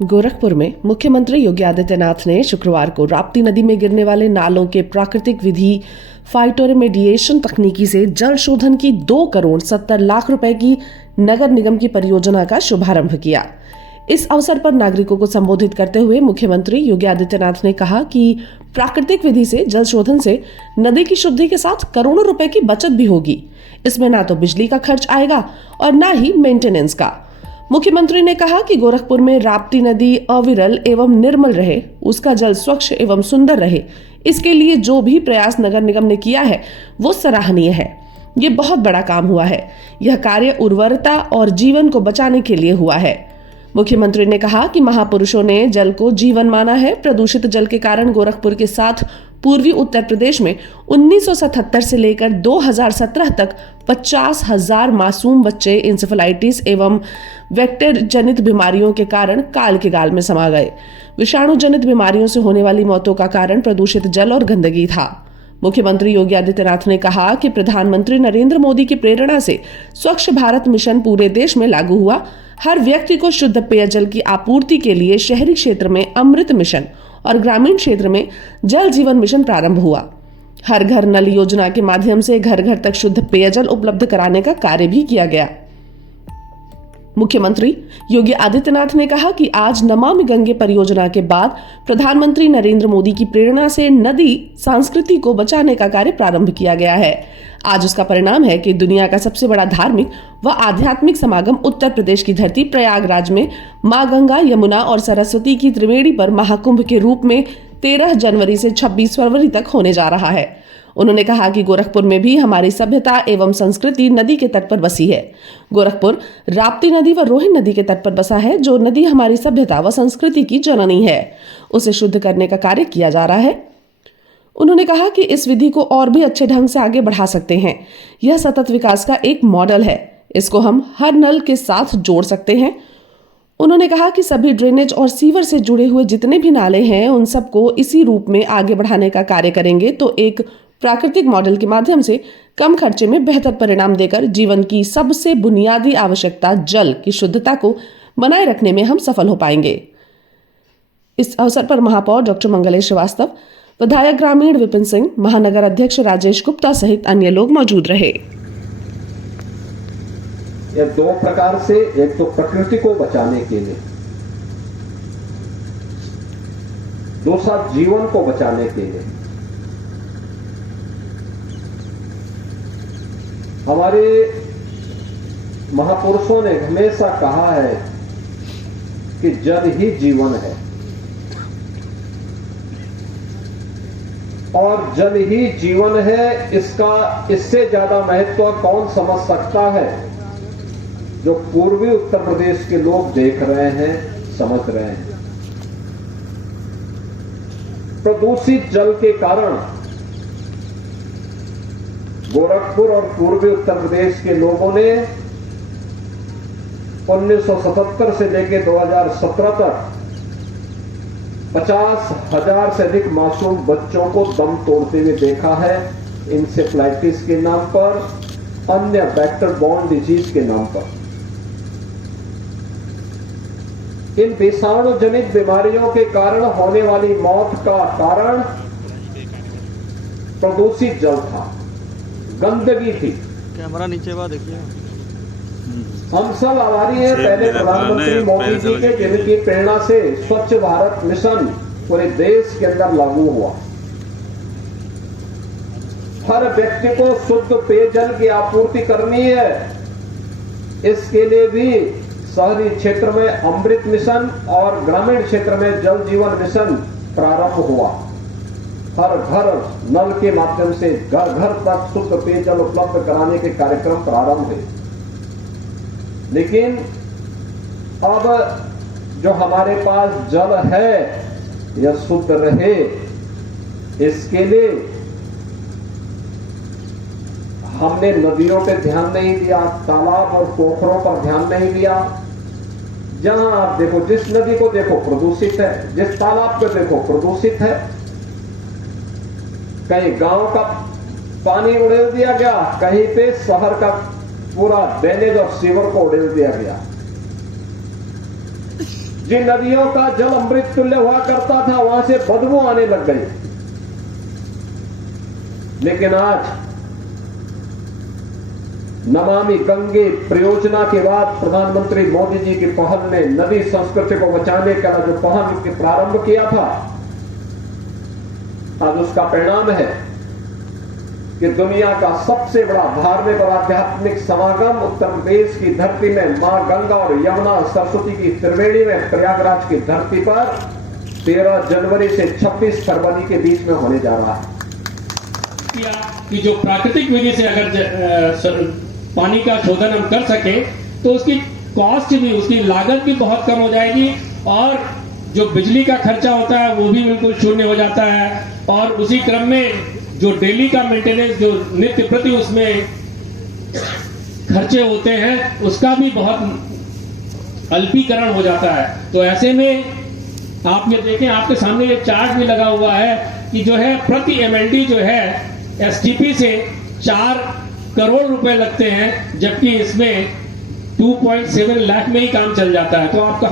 गोरखपुर में मुख्यमंत्री योगी आदित्यनाथ ने शुक्रवार को राप्ती नदी में गिरने वाले नालों के प्राकृतिक विधि फाइटोरेमेडिएशन तकनीकी से जल शोधन की 2,70,00,000 रुपए की नगर निगम की परियोजना का शुभारंभ किया। इस अवसर पर नागरिकों को संबोधित करते हुए मुख्यमंत्री योगी आदित्यनाथ ने कहा कि प्राकृतिक विधि से जल शोधन से नदी की शुद्धि के साथ करोड़ों रुपए की बचत भी होगी। इसमें ना तो बिजली का खर्च आएगा और ना ही मेंटेनेंस का। मुख्यमंत्री ने कहा कि गोरखपुर में राप्ती नदी अविरल एवं निर्मल रहे, उसका जल स्वच्छ एवं सुंदर रहे, इसके लिए जो भी प्रयास नगर निगम ने किया है वो सराहनीय है। ये बहुत बड़ा काम हुआ है। यह कार्य उर्वरता और जीवन को बचाने के लिए हुआ है। मुख्यमंत्री ने कहा कि महापुरुषों ने जल को जीवन माना है। प्रदूषित जल के कारण गोरखपुर के साथ पूर्वी उत्तर प्रदेश में 1977 से लेकर 2017 तक 50,000 मासूम बच्चे इंसेफेलाइटिस एवं वेक्टर जनित बीमारियों के कारण काल के गाल में समा गए। विषाणु जनित बीमारियों से होने वाली मौतों का कारण प्रदूषित जल और गंदगी था। मुख्यमंत्री योगी आदित्यनाथ ने कहा कि प्रधानमंत्री नरेंद्र मोदी की प्रेरणा से स्वच्छ भारत मिशन पूरे देश में लागू हुआ। हर व्यक्ति को शुद्ध पेयजल की आपूर्ति के लिए शहरी क्षेत्र में अमृत मिशन और ग्रामीण क्षेत्र में जल जीवन मिशन प्रारंभ हुआ। हर घर नल योजना के माध्यम से घर घर तक शुद्ध पेयजल उपलब्ध कराने का कार्य भी किया गया। मुख्यमंत्री योगी आदित्यनाथ ने कहा कि आज नमामि गंगे परियोजना के बाद प्रधानमंत्री नरेंद्र मोदी की प्रेरणा से नदी संस्कृति को बचाने का कार्य प्रारंभ किया गया है। आज उसका परिणाम है कि दुनिया का सबसे बड़ा धार्मिक व आध्यात्मिक समागम उत्तर प्रदेश की धरती प्रयागराज में मां गंगा, यमुना और सरस्वती की त्रिवेणी पर महाकुंभ के रूप में 13 जनवरी से 26 फरवरी तक होने जा रहा है। उन्होंने कहा कि गोरखपुर में भी हमारी सभ्यता एवं संस्कृति नदी के तट पर बसी है। गोरखपुर राप्ती नदी व रोहिन नदी के तट पर बसा है। जो नदी हमारी सभ्यता व संस्कृति की जननी है, उसे शुद्ध करने का कार्य किया जा रहा है। उन्होंने कहा कि इस विधि को और भी अच्छे ढंग से आगे बढ़ा सकते हैं। यह सतत विकास का एक मॉडल है। इसको हम हर नल के साथ जोड़ सकते हैं। उन्होंने कहा कि सभी ड्रेनेज और सीवर से जुड़े हुए जितने भी नाले हैं उन सबको इसी रूप में आगे बढ़ाने का कार्य करेंगे तो एक प्राकृतिक मॉडल के माध्यम से कम खर्चे में बेहतर परिणाम देकर जीवन की सबसे बुनियादी आवश्यकता जल की शुद्धता को बनाए रखने में हम सफल हो पाएंगे। इस अवसर पर महापौर डॉक्टर मंगलेश श्रीवास्तव, विधायक ग्रामीण विपिन सिंह, महानगर अध्यक्ष राजेश गुप्ता सहित अन्य लोग मौजूद रहे। यह दो प्रकार से, एक तो प्रकृति को बचाने के लिए, दूसरा जीवन को बचाने के लिए। हमारे महापुरुषों ने हमेशा कहा है कि जल ही जीवन है और जल ही जीवन है। इससे ज्यादा महत्व कौन समझ सकता है? जो पूर्वी उत्तर प्रदेश के लोग देख रहे हैं, समझ रहे हैं। प्रदूषित जल के कारण गोरखपुर और पूर्वी उत्तर प्रदेश के लोगों ने 1977 से लेकर 2017 तक 50,000 से अधिक मासूम बच्चों को दम तोड़ते हुए देखा है। इंसेफेलाइटिस के नाम पर, अन्य वेक्टर बॉर्न डिजीज के नाम पर। इन विषाणु जनित बीमारियों के कारण होने वाली मौत का कारण प्रदूषित जल था, गंदगी थी। कैमरा नीचे हुआ देखिए। हम सब आभारी हैं पहले प्रधानमंत्री मोदी जी के, जिनकी प्रेरणा से स्वच्छ भारत मिशन पूरे देश के अंदर लागू हुआ। हर व्यक्ति को शुद्ध पेयजल की आपूर्ति करनी है। इसके लिए भी शहरी क्षेत्र में अमृत मिशन और ग्रामीण क्षेत्र में जल जीवन मिशन प्रारंभ हुआ। हर घर नल के माध्यम से घर घर तक शुद्ध पेयजल उपलब्ध कराने के कार्यक्रम प्रारंभ हुए। लेकिन अब जो हमारे पास जल है यह शुद्ध रहे, इसके लिए हमने नदियों पे ध्यान नहीं दिया, तालाब और पोखरों पर ध्यान नहीं दिया। जहां आप देखो, जिस नदी को देखो प्रदूषित है, जिस तालाब को देखो प्रदूषित है। कहीं गांव का पानी उड़ेल दिया गया, कहीं पे शहर का पूरा ड्रेनेज और सीवर को उड़ेल दिया गया। जिन नदियों का जल अमृत तुल्य हुआ करता था वहां से बदबू आने लग गई। लेकिन आज नमामि गंगे परियोजना के बाद प्रधानमंत्री मोदी जी की पहल ने नदी संस्कृति को बचाने का जो पहल प्रारंभ किया था, आज उसका परिणाम है कि दुनिया का सबसे बड़ा धार्मिक और आध्यात्मिक समागम उत्तर प्रदेश की धरती में मां गंगा और यमुना सरस्वती की त्रिवेणी में प्रयागराज की धरती पर 13 जनवरी से 26 फरवरी के बीच में होने जा रहा है। कि जो प्राकृतिक विधि से अगर पानी का शोधन हम कर सके तो उसकी कॉस्ट भी, उसकी लागत भी बहुत कम हो जाएगी और जो बिजली का खर्चा होता है वो भी बिल्कुल शून्य हो जाता है और उसी क्रम में जो डेली का मेंटेनेंस, जो नित्य प्रति उसमें खर्चे होते हैं उसका भी बहुत अल्पीकरण हो जाता है। तो ऐसे में आप ये देखें, आपके सामने ये चार्ट भी लगा हुआ है कि जो है प्रति एमएलडी जो है एसटीपी से 4 करोड़ रुपए लगते हैं, जबकि इसमें 2.7 लाख में ही काम चल जाता है। तो आपका